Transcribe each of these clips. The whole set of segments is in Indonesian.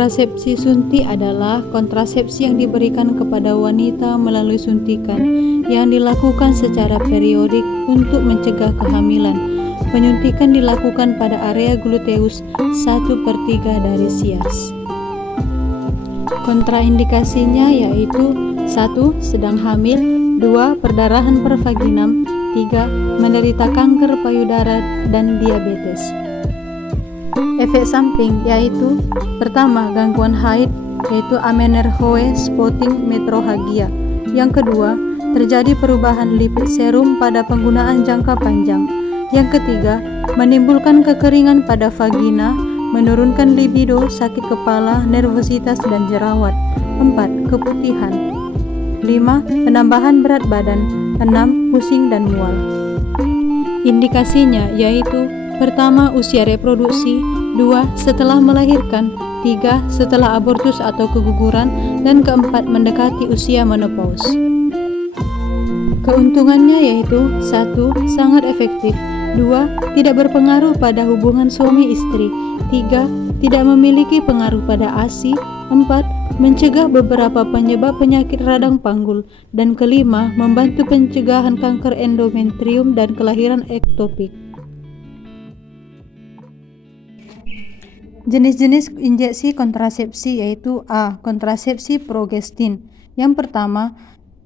Kontrasepsi suntik adalah kontrasepsi yang diberikan kepada wanita melalui suntikan yang dilakukan secara periodik untuk mencegah kehamilan. Penyuntikan dilakukan pada area gluteus 1/3 dari sias. Kontraindikasinya yaitu 1. Sedang hamil, 2. Perdarahan pervaginam, 3. Menderita kanker payudara dan diabetes. Efek samping yaitu pertama, gangguan haid yaitu amenorrhoe spotting metrorrhagia. Yang kedua, terjadi perubahan lipid serum pada penggunaan jangka panjang. Yang ketiga, menimbulkan kekeringan pada vagina, menurunkan libido, sakit kepala, nervositas dan jerawat. 4. Keputihan. 5. Penambahan berat badan. 6. Pusing dan mual. Indikasinya yaitu pertama, usia reproduksi, 2. Setelah melahirkan, 3. Setelah abortus atau keguguran, dan keempat, mendekati usia menopause. Keuntungannya yaitu 1. Sangat efektif, 2. Tidak berpengaruh pada hubungan suami istri, 3. Tidak memiliki pengaruh pada ASI, 4. Mencegah beberapa penyebab penyakit radang panggul, dan kelima, membantu pencegahan kanker endometrium dan kelahiran ektopik. Jenis-jenis injeksi kontrasepsi yaitu A. Kontrasepsi progestin. Yang pertama,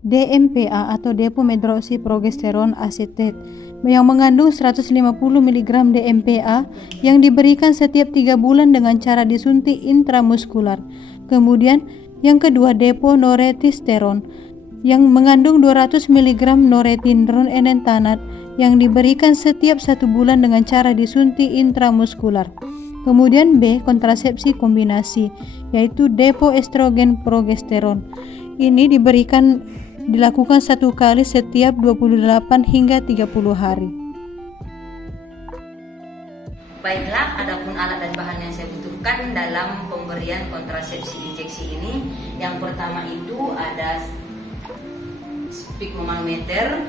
DMPA atau depomedroksiprogesteron asetate yang mengandung 150 mg DMPA yang diberikan setiap 3 bulan dengan cara disuntik intramuskular. Kemudian yang kedua, depo-noretisteron yang mengandung 200 mg norethindrone enantanat yang diberikan setiap 1 bulan dengan cara disuntik intramuskular. Kemudian B. Kontrasepsi kombinasi yaitu depo-estrogen progesteron. Ini dilakukan 1 kali setiap 28 hingga 30 hari. Baiklah, adapun alat dan bahan yang saya butuhkan dalam pemberian kontrasepsi injeksi ini, yang pertama itu ada sphygmomanometer,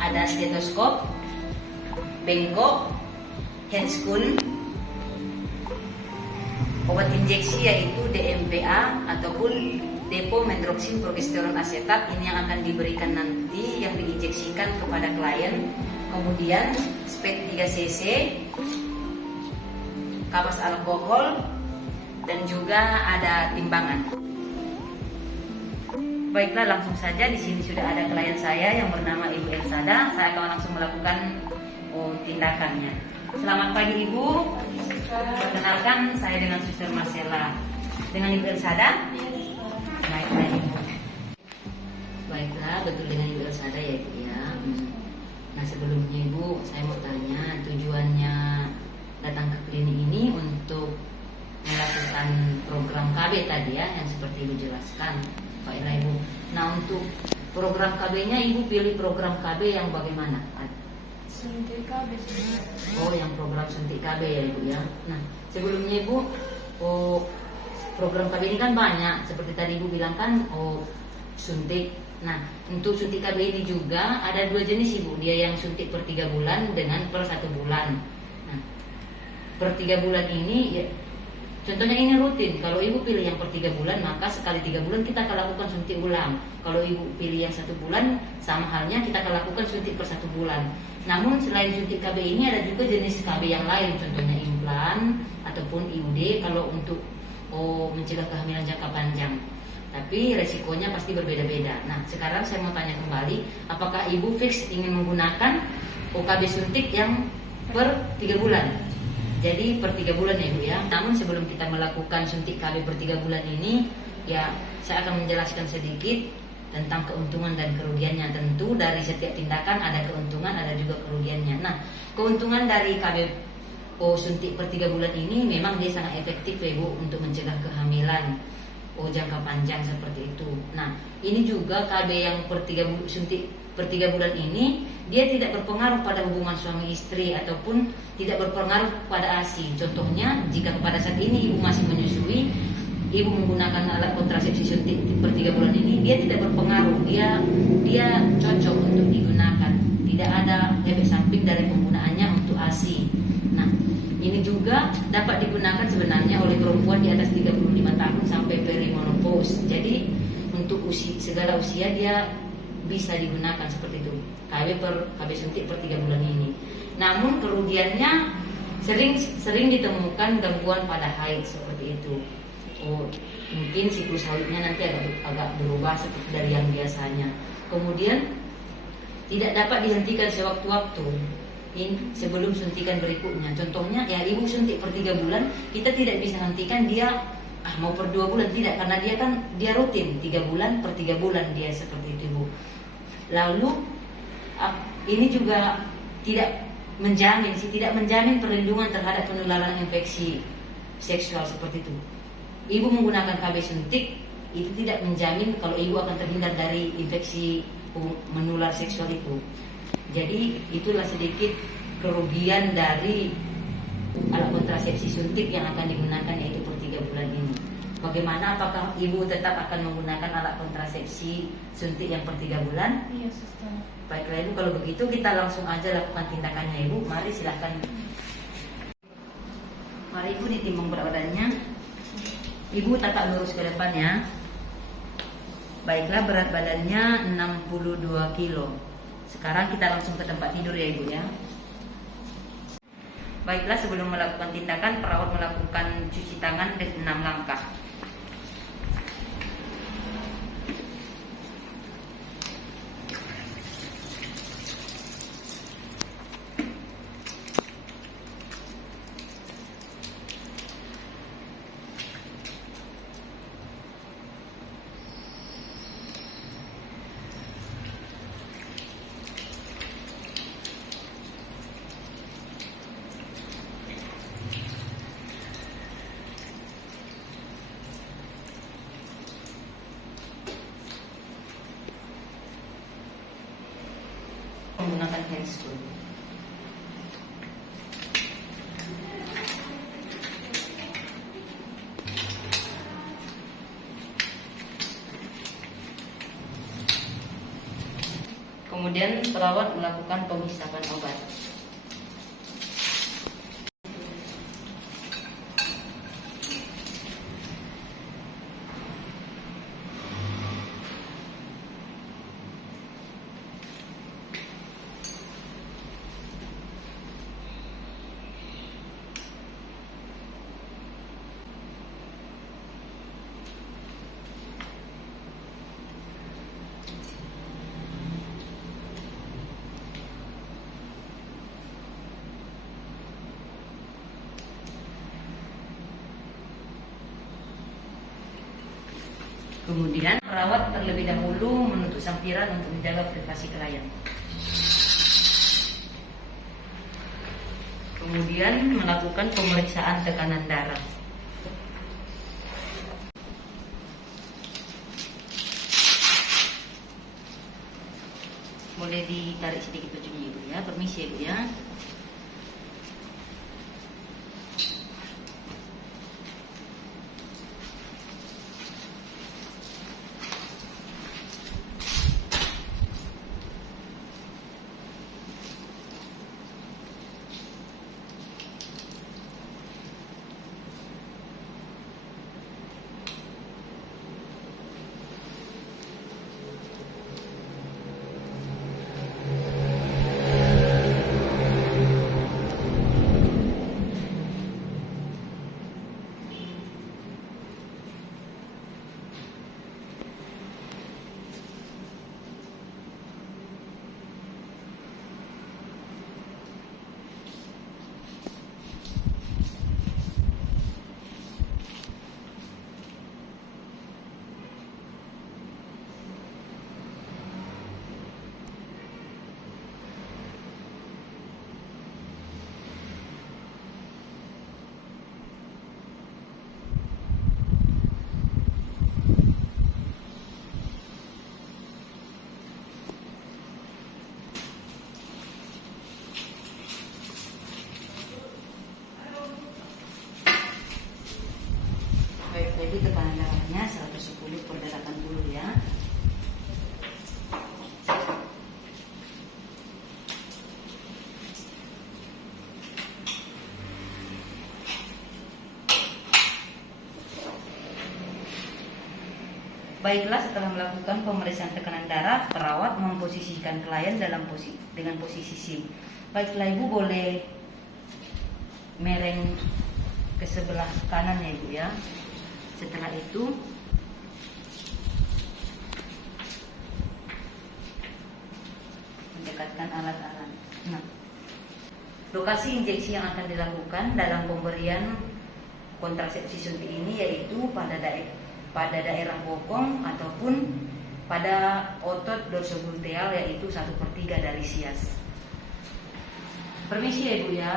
ada stetoskop, bengkok, handscoon, obat injeksi yaitu DMPA ataupun depomedroksiprogesteron asetat, ini yang akan diberikan nanti yang diinjeksikan kepada klien. Kemudian spek 3 cc, kapas alkohol, dan juga ada timbangan. Baiklah, langsung saja di sini sudah ada klien saya yang bernama Ibu Elsada. Saya akan langsung melakukan tindakannya. Selamat pagi Ibu. Perkenalkan, saya dengan Suster Marcella. Dengan Ibu Elsada? Baiklah Ibu. Baiklah, betul dengan Ibu Elsada ya Ibu ya. Nah, sebelumnya Ibu, saya mau tanya tujuannya datang ke klinik ini untuk melakukan program KB tadi ya, yang seperti Ibu jelaskan. Baiklah Ibu. Nah, untuk program KB-nya Ibu pilih program KB yang bagaimana? Suntik KB. Oh, yang program suntik KB ya Ibu ya. Nah, sebelumnya Ibu, program KB ini kan banyak, seperti tadi Ibu bilang kan, suntik. Nah, untuk suntik KB ini juga ada 2 jenis Ibu. Dia yang suntik per 3 bulan dengan per 1 bulan. Nah, per 3 bulan ini ya, contohnya ini rutin. Kalau Ibu pilih yang per 3 bulan, maka sekali 3 bulan kita akan lakukan suntik ulang. Kalau Ibu pilih yang 1 bulan, sama halnya kita akan lakukan suntik per 1 bulan. Namun selain suntik KB ini ada juga jenis KB yang lain, contohnya implan ataupun IUD kalau untuk mencegah kehamilan jangka panjang. Tapi resikonya pasti berbeda-beda. Nah, sekarang saya mau tanya kembali, apakah Ibu fix ingin menggunakan OKB suntik yang per 3 bulan? Jadi per 3 bulan ya Ibu ya. Namun sebelum kita melakukan suntik KB per 3 bulan ini, ya saya akan menjelaskan sedikit tentang keuntungan dan kerugiannya. Tentu dari setiap tindakan ada keuntungan, ada juga kerugiannya. Nah, keuntungan dari KB suntik per 3 bulan ini memang dia sangat efektif ya Ibu untuk mencegah kehamilan jangka panjang seperti itu. Nah, ini juga KB yang suntik per 3 bulan ini dia tidak berpengaruh pada hubungan suami istri ataupun tidak berpengaruh pada ASI. Contohnya, jika pada saat ini Ibu masih menyusui, Ibu menggunakan alat kontrasepsi suntik per 3 bulan ini, dia tidak berpengaruh, dia cocok untuk digunakan. Tidak ada efek samping dari penggunaannya untuk ASI. Nah, Ini juga dapat digunakan sebenarnya oleh perempuan di atas 35 tahun sampai perimenopause. Jadi untuk segala usia dia bisa digunakan seperti itu. KB suntik per 3 bulan ini. Namun kerugiannya sering ditemukan gangguan pada haid seperti itu. Mungkin siklus haidnya nanti agak berubah seperti dari yang biasanya. Kemudian tidak dapat dihentikan sewaktu-waktu sebelum suntikan berikutnya. Contohnya ya ibu suntik per 3 bulan, kita tidak bisa hentikan dia mau per 2 bulan, tidak, karena dia rutin 3 bulan per 3 bulan dia seperti itu ibu. Lalu ini juga tidak menjamin perlindungan terhadap penularan infeksi seksual seperti itu. Ibu menggunakan KB suntik itu tidak menjamin kalau ibu akan terhindar dari infeksi menular seksual itu. Jadi itulah sedikit kerugian dari alat kontrasepsi suntik yang akan digunakan, yaitu per 3 bulan ini. Bagaimana, apakah ibu tetap akan menggunakan alat kontrasepsi suntik yang per 3 bulan? Iya, suster. Baiklah ibu, kalau begitu kita langsung aja lakukan tindakannya ibu. Mari silahkan. Mari ibu ditimbang berat badannya. Ibu tatap lurus ke depan ya. Baiklah, berat badannya 62 kilo. Sekarang kita langsung ke tempat tidur ya ibu ya. Baiklah, sebelum melakukan tindakan, perawat melakukan cuci tangan 6 langkah. Menggunakan handscoon. Kemudian perawat melakukan penghisapan obat. Kemudian perawat terlebih dahulu menutup sampiran untuk menjaga privasi klien. Kemudian melakukan pemeriksaan tekanan darah. Boleh ditarik sedikit bajunya ibu ya. Permisi ibu ya. Baiklah, setelah melakukan pemeriksaan tekanan darah, perawat memposisikan klien dengan posisi sim. Baiklah, Ibu boleh mereng ke sebelah kanan ya Ibu ya. Setelah itu mendekatkan alat-alat. Nah, lokasi injeksi yang akan dilakukan dalam pemberian kontrasepsi suntik ini yaitu pada daerah bokong ataupun pada otot dorsogluteal yaitu 1/3 dari sias. Permisi ya Ibu ya.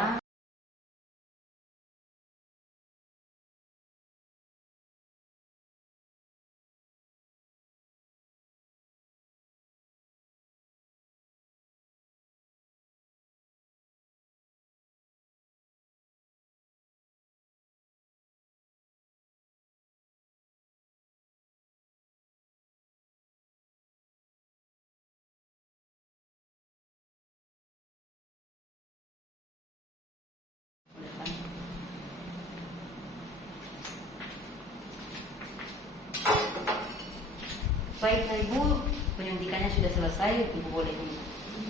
Baiklah Ibu, penyuntikannya sudah selesai, Ibu boleh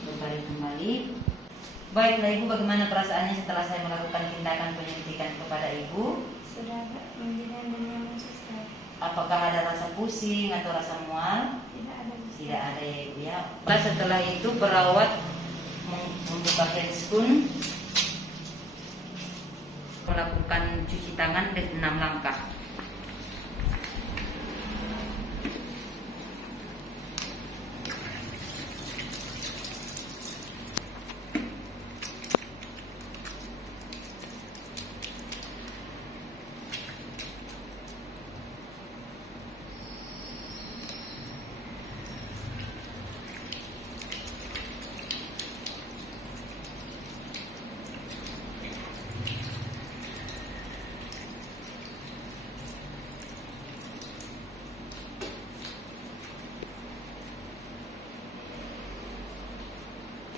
berbaring kembali. Baiklah Ibu, bagaimana perasaannya setelah saya melakukan tindakan penyuntikan kepada Ibu? Sudah agak menggiring dan nyaman selesai. Apakah ada rasa pusing atau rasa mual? Tidak ada. Tidak ada ya Ibu ya. Setelah itu perawat membuka handscoon, melakukan cuci tangan dengan 6 langkah.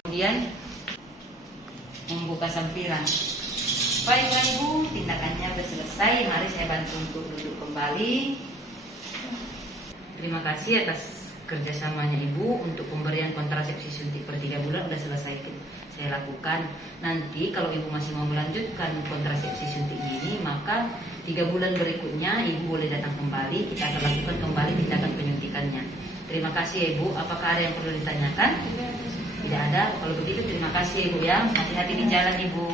Kemudian membuka sampiran. Baiklah Ibu, tindakannya sudah selesai. Mari saya bantu untuk duduk kembali. Terima kasih atas kerjasamanya Ibu untuk pemberian kontrasepsi suntik per 3 bulan sudah selesai saya lakukan. Nanti kalau Ibu masih mau melanjutkan kontrasepsi suntik ini, maka 3 bulan berikutnya Ibu boleh datang kembali. Kita akan lakukan kembali tindakan penyuntikannya. Terima kasih ya Ibu. Apakah ada yang perlu ditanyakan? Tidak ada. Kalau begitu terima kasih Ibu ya. Hati-hati di jalan Ibu.